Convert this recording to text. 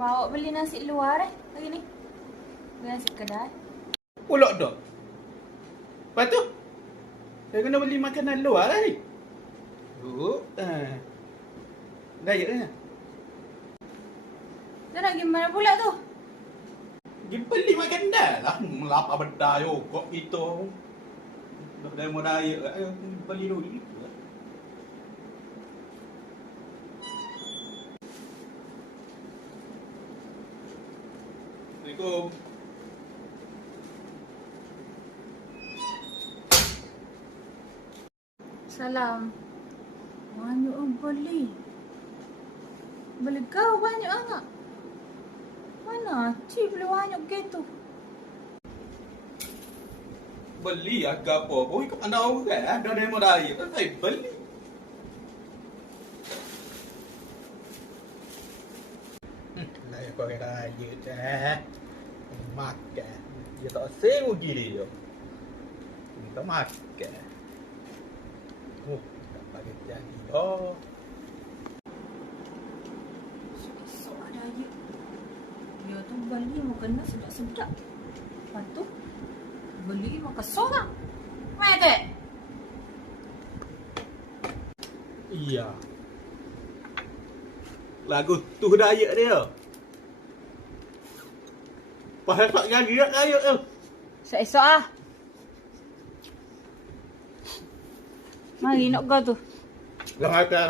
Bawa beli nasi luar hari ni. Beli nasi kedai. Pulak dah. Lepas tu, saya kena beli makanan luar lah ni. Diet lah. Dah nak pergi mana pula tu? Pergi beli makan dah lah. Melapa benda kok itu. Dah mau diet lah. Beli dulu. Assalamualaikum. Salam. Banyak orang beli. Beli kau banyak sangat. Mana cik beli banyak gitu? Beli agak apa pun ikut anda orang kan. Dah mau diet lah. Saya beli. Lah aku kena diet dah. Makan. Dia tak sewa gila je. Kita makan. Tak pakai jadi. Esok ada aja. Dia tu beli makan sedap-sedap. Lepas tu beli makan seorang. Mate. Iya. Lagu tu diet dia. Pasal tak jadi diet tu. Esok ah. Mari nak kau tu. Makan.